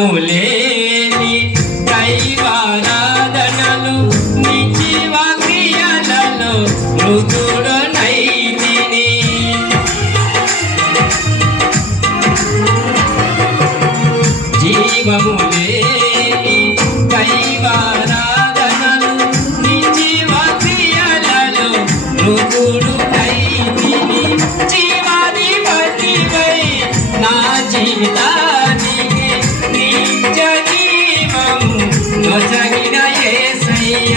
జీవములేని దైవారాధనలు నిజీవ క్రియలలో మృదుడనైతిని. జీవములేని దైవారాధనలు నిజీవ క్రియలలో మృదుడనైతిని. జీవాధిపతివై నా జీవితానికి నిత్య జీవము నొసగిన యేసయ్య